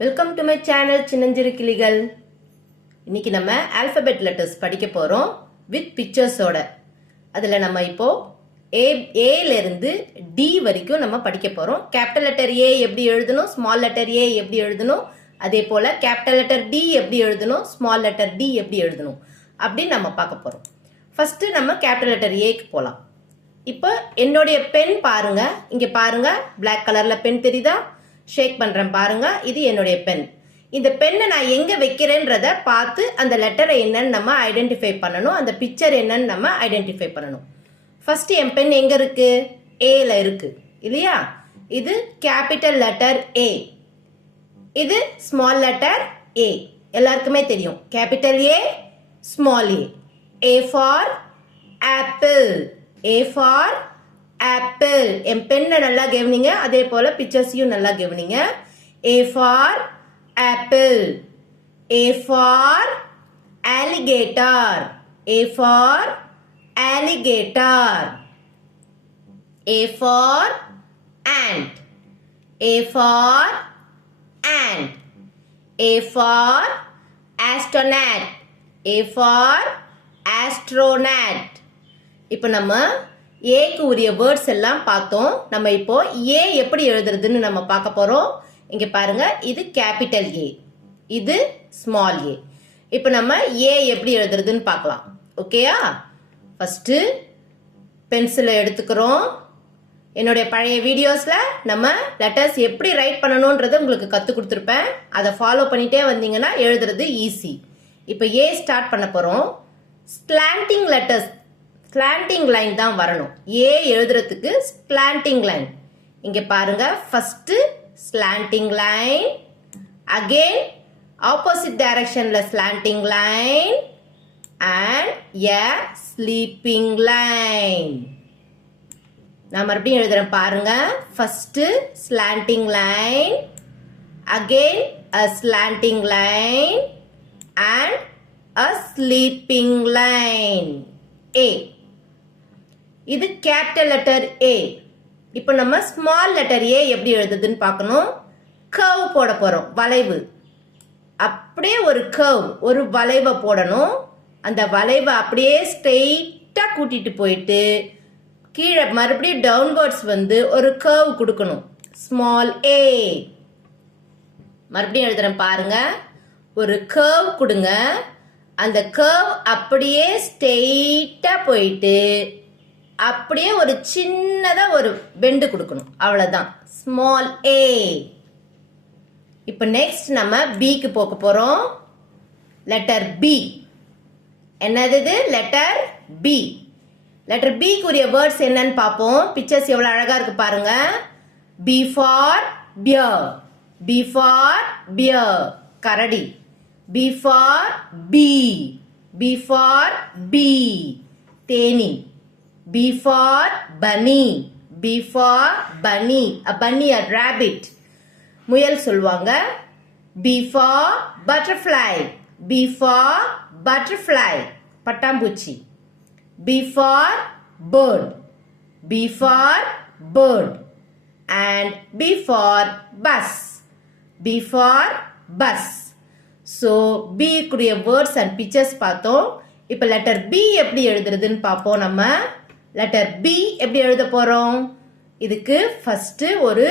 Welcome to my channel சின்னஞ்சிறு கிளிகள். இன்னைக்கு நம்ம ஆல்பபெட் லெட்டர்ஸ் படிக்க போறோம் வித் பிக்சர்ஸோட. அதுல நம்ம இப்போ ஏல இருந்து டி வரைக்கும் நம்ம படிக்க போறோம். கேபிட்டல் லெட்டர் ஏ எப்படி எழுதணும், ஸ்மால் லெட்டர் ஏ எப்படி எழுதணும், அதே போல கேபிட்டல் லெட்டர் டி எப்படி எழுதணும், ஸ்மால் லெட்டர் டி எப்படி எழுதணும் அப்படின்னு நம்ம பார்க்க போறோம். ஃபர்ஸ்ட் நம்ம கேபிட்டல் லெட்டர் ஏக்கு போலாம். இப்போ என்னுடைய பென் பாருங்க, இங்க பாருங்க, பிளாக் கலர்ல பென் தெரியுதா? ஷேக் பண்றேன் பாருங்க, இது என்னுடைய பென். இந்த பெண்ணை நான் எங்க வைக்கிறேன்றத பார்த்து அந்த லெட்டரை என்னன்னு நம்ம ஐடென்டிஃபை பண்ணணும், அந்த பிக்சர் என்னன்னு நம்ம ஐடென்டிஃபை பண்ணணும். ஃபர்ஸ்ட் என் பென் எங்க இருக்கு? ஏல இருக்கு இல்லையா? இது கேபிட்டல் லெட்டர் ஏ, இது ஸ்மால் லெட்டர் ஏ. எல்லாருக்குமே தெரியும் capital A, small A. A for apple, A for apple. என் பெண்ணை நல்லா கவனிங்க, அதே போல பிக்சர்ஸையும் நல்லா கவனிங்க. A for apple, A for alligator, A for alligator. A for ant, A for ant. A for astronaut, A for astronaut. இப்போ நம்ம ஏக்கு உரிய வேர்ட்ஸ் எல்லாம் பார்த்தோம். நம்ம இப்போ ஏ எப்படி எழுதுறதுன்னு நம்ம பார்க்க போறோம். இங்க பாருங்க, இது கேபிட்டல் ஏ, இது ஸ்மால் ஏ. இப்போ நம்ம ஏ எப்படி எழுதுறதுன்னு பார்க்கலாம். ஓகேயா? ஃபர்ஸ்ட் பென்சிலை எடுத்துக்கிறோம். என்னுடைய பழைய வீடியோஸ்ல நம்ம லெட்டர்ஸ் எப்படி ரைட் பண்ணணும்ன்றதை உங்களுக்கு கற்றுக் கொடுத்துருப்பேன். அதை ஃபாலோ பண்ணிட்டே வந்தீங்கன்னா எழுதுறது ஈஸி. இப்போ ஏ ஸ்டார்ட் பண்ண போறோம். ஸ்லாண்டிங் லெட்டர்ஸ், ஸ்லாண்டிங் லைன் தான் வரணும். ஏ எழுதுறதுக்கு ஸ்லாண்டிங் லைன். இங்க பாருங்க, first slanting line, again opposite டைரக்ஷன்ல slanting line and a sleeping line. நான் மறுபடியும் எழுதுறேன் பாருங்க. First slanting line, again a slanting line and a sleeping line. A. இது கேபிட்டல் லெட்டர் ஏ. இப்போ நம்ம ஸ்மால் லெட்டர் ஏ எப்படி எழுதுதுன்னு பார்க்கணும். கர்வ் போட போறோம், வளைவு. அப்படியே ஒரு கர்வ், ஒரு வளைவை போடணும். அந்த வளைவை அப்படியே ஸ்ட்ரெயிட்டா கூட்டிட்டு போயிட்டு கீழே மறுபடியும் டவுன்வர்ட்ஸ் வந்து ஒரு கர்வ் கொடுக்கணும். Small A. மறுபடியும் எழுதுறேன் பாருங்க. ஒரு கர்வ் கொடுங்க. அந்த கர்வ் அப்படியே ஸ்ட்ரெயிட்டா போயிட்டு அப்படியே ஒரு சின்னதா ஒரு பெண்டு கொடுக்கணும். அவ்வளவுதான், ஸ்மால் ஏ. இப்போ நெக்ஸ்ட் நம்ம பிக்கு போக போறோம். Letter B. என்னது இது? Letter B. லெட்டர் பிக்கு உரிய வேர்ட்ஸ் என்னன்னு பார்ப்போம். பிக்சர்ஸ் எவ்வளவு அழகா இருக்கு பாருங்க. B for bear, B for bear, கரடி. B for bee, B for bee, தேனி. B for bunny, B for bunny, a bunny, a rabbit. முயல் சொல்வாங்க. B for butterfly, B for butterfly, பட்டாம்பூச்சி. B for bird, B for bird, and B for bus, B for bus. So B குரிய words and pictures பார்த்தோம். இப்போ letter B எப்படி எழுதுறதுன்னு பார்ப்போம். நம்ம letter B எப்படி எழுத போறோம்? இதுக்கு ஃபர்ஸ்ட் ஒரு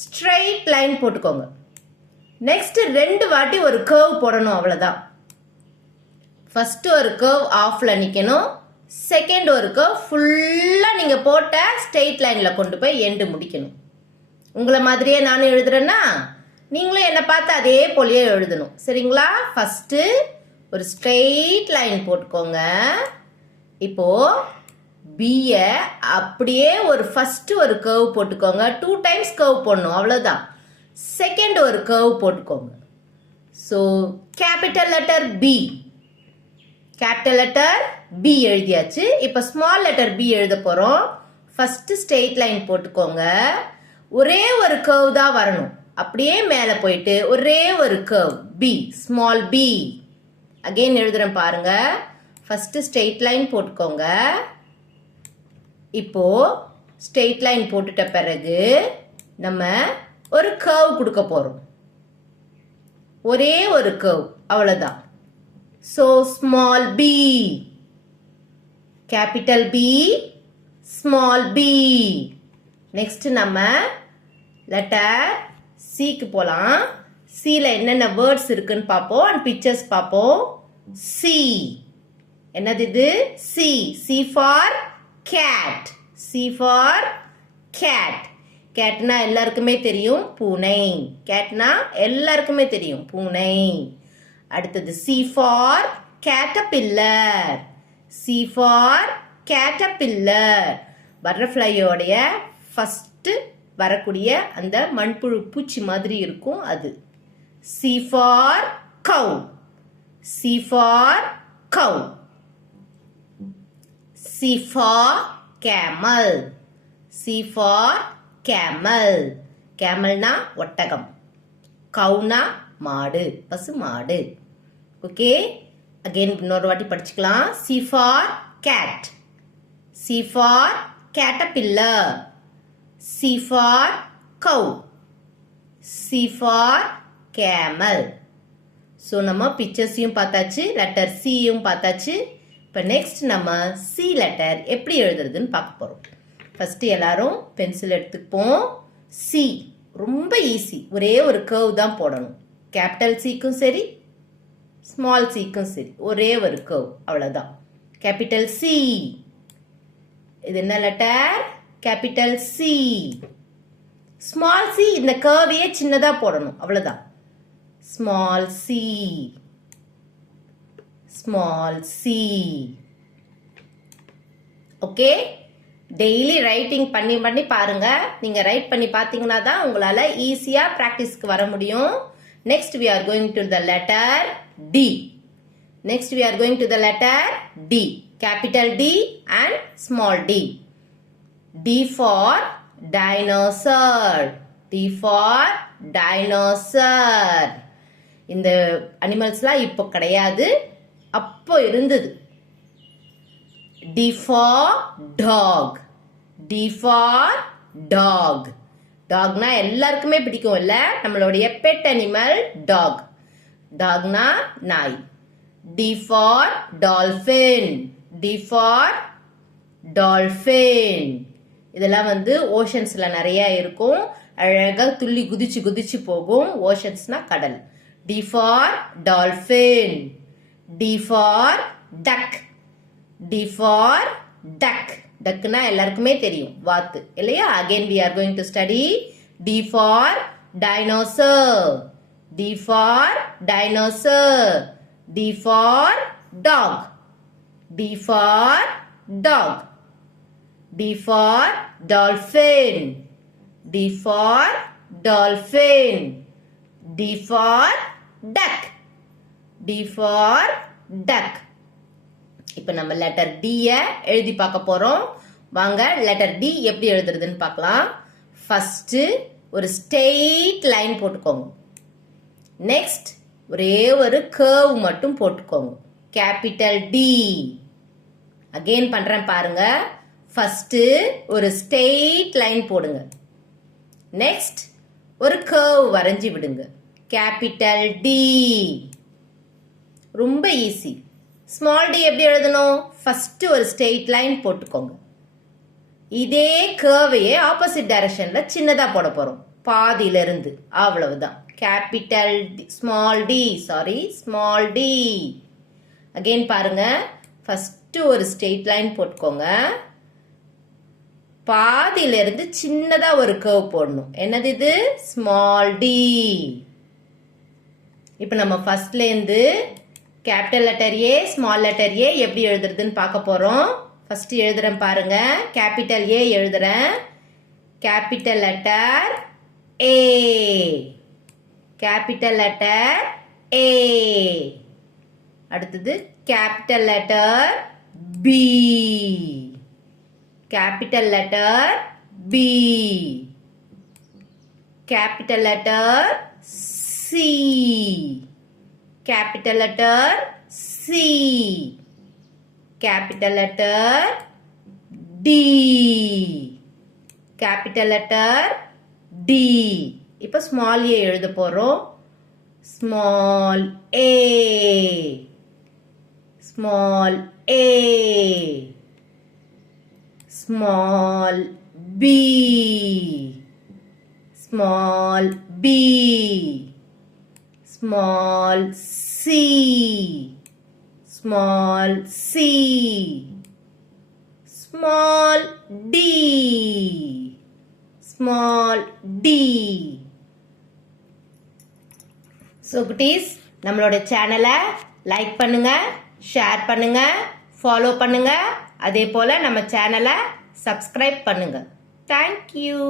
ஸ்ட்ரெயிட் லைன் போட்டுக்கோங்க. நெக்ஸ்ட் ரெண்டு வாட்டி ஒரு கர்வ் போடணும், அவ்வளவுதான். ஃபர்ஸ்ட் ஒரு கர்வ் ஆஃப்ல நிக்கணும், செகண்ட் ஒரு கர்வ் ஃபுல்லா நீங்க போட்ட ஸ்ட்ரெயிட் லைன்ல கொண்டு போய் எண்டு முடிக்கணும். உங்களை மாதிரியே நானும் எழுதுறேன்னா நீங்களும் என்ன பார்த்து அதே போலயே எழுதணும். சரிங்களா? ஃபர்ஸ்ட் ஒரு ஸ்ட்ரெயிட் லைன் போட்டுக்கோங்க. இப்போ பிய அப்படியே ஒரு ஃபர்ஸ்ட் ஒரு கர்வ் போட்டுக்கோங்க. 2 டைம்ஸ் கர்வ் போடணும், அவ்வளவுதான். செகண்ட் ஒரு கர்வ் போட்டுக்கோங்க. So capital letter B, capital letter B எழுதியாச்சு. இப்போ ஸ்மால் லெட்டர் பி எழுத போறோம். ஃபர்ஸ்ட் ஸ்ட்ரெயிட் லைன் போட்டுக்கோங்க. ஒரே ஒரு கர்வ் தான் வரணும். அப்படியே மேல போயிட்டு ஒரே ஒரு curve, B, small B. Again எழுதுறேன் பாருங்க. ஃபர்ஸ்ட் ஸ்ட்ரெயிட் லைன் போட்டுக்கோங்க. இப்போ ஸ்ட்ரெயிட் லைன் போட்டுட்ட பிறகு நம்ம ஒரு கர்வ் கொடுக்க போறோம். ஒரே ஒரு curve அவ்வளவுதான். So small b, capital B, small b. next நம்ம letter C க்கு போலாம். C ல என்னென்ன வேர்ட்ஸ் இருக்குன்னு பாப்போம் and pictures பாப்போம். C என்னது இது? C. C for cat. C for cat. கேட்னா எல்லாருக்குமே தெரியும் பூனை. கேட்னா எல்லாருக்குமே தெரியும் பூனை. அடுத்தது C for caterpillar. C for caterpillar. பட்டர்ஃப்ளையோடைய ஃபர்ஸ்ட் வரக்கூடிய அந்த மண்புழு பூச்சி மாதிரி இருக்கும் அது. C for cow. C for cow. C for camel. C for camel. camelனா ஒட்டகம். கவுனா மாடு, பசு மாடு. ஓகே, அகைன் இன்னொரு வாட்டி படிச்சுக்கலாம். C for cat. C for caterpillar. C for cow. C for camel. So நம்ம பிக்சர்ஸையும் பார்த்தாச்சு, லெட்டர் சியும் பார்த்தாச்சு. இப்போ நெக்ஸ்ட் நம்ம சி லெட்டர் எப்படி எழுதுறதுன்னு பார்க்க போகிறோம். ஃபர்ஸ்ட் எல்லாரும் பென்சில் எடுத்துப்போம். சி ரொம்ப ஈஸி, ஒரே ஒரு கர்வ் தான் போடணும். கேபிட்டல் சிக்கும் சரி ஸ்மால் சிக்கும் சரி ஒரே ஒரு கர்வ், அவ்வளோதான். Capital C. இது என்ன letter? Capital C. Small C இந்த கர்வையே சின்னதாக போடணும், அவ்வளோதான். Small C, small C. Okay, daily writing பண்ணி பண்ணி பாருங்க. நீங்க ரைட் பண்ணி பார்த்தீங்கன்னா தான் உங்களால ஈஸியா பிராக்டிஸ்க்கு வர முடியும். Next we are going to the letter D. Next we are going to the letter D. Capital D and small d. D for dinosaur. D for dinosaur. இந்த அனிமல்ஸ்லாம் இப்போ கிடையாது, அப்போ இருந்தது. D for dog. D for dog. டாக்னா எல்லாருக்குமே பிடிக்கும் இல்ல, நம்மளுடைய pet animal dog. டாக்னா நாய். D for dolphin. D for dolphin. இதெல்லாம் வந்து ஓஷன்ஸ்ல நிறைய இருக்கும், அழகா துள்ளி குதிச்சு குதிச்சு போகும். ஓஷன்ஸ்னா கடல். D for dolphin. D for duck. D for duck. டக்குனா எல்லாருக்குமே தெரியும், வாத்து இல்லையா? Again we are going to study D for dinosaur. D for dinosaur. D for dog. D for dog. D for dolphin. D for dolphin. D for duck. D for duck. இப்போ நம்ம letter D எழுதி பார்க்க போறோம். வாங்க letter D எப்படி எழுதுறதுன்னு பார்க்கலாம். First ஒரு straight line போட்டுக்கோங்க. நெக்ஸ்ட் ஒரே ஒரு கர்வ் மட்டும் போட்டுக்கோங்க. Capital D. அகைன் பண்றேன் பாருங்க. ஃபர்ஸ்ட் ஒரு ஸ்ட்ரெயிட் லைன் போடுங்க. நெக்ஸ்ட் ஒரு கர்வ் வரைஞ்சி விடுங்க. Capital D. ரொம்ப ஈஸி. ஸ்மால் டி எப்படி எழுதணும்? ஃபர்ஸ்ட் ஒரு ஸ்ட்ரெயிட் லைன் போட்டுக்கோங்க. இதே கர்வையே ஆப்போசிட் டைரக்ஷன்ல சின்னதா போட போறோம், பாதியில இருந்து. அவ்வளவுதான். Capital small T, sorry small T. Again பாருங்க. ஃபர்ஸ்ட் ஒரு ஸ்ட்ரெயிட் லைன் போட்டுக்கோங்க. பாதியில இருந்து சின்னதா ஒரு கர்வ் போடணும். என்னது இது? Small T. இப்ப நம்ம ஃபர்ஸ்ட்ல இருந்து capital letter A small letter A எப்படி எழுதுறதுன்னு பார்க்க போறோம். ஃபர்ஸ்ட் எழுதுறேன் பாருங்க. கேபிட்டல் ஏ எழுதுறேன். Capital letter A. Capital letter A. அடுத்தது capital letter B. Capital letter B. Capital letter C. capital letter C. Capital letter D. Capital letter D. இப்போ small a எழுத போறோம். small a, small a, small b, small b, small c, small c, small d, small d. So குட்டீஸ், நம்மளோட சேனலை like பண்ணுங்க, share பண்ணுங்க, follow பண்ணுங்க. அதே போல நம்ம சேனலை சப்ஸ்கிரைப் பண்ணுங்க. தேங்க்யூ.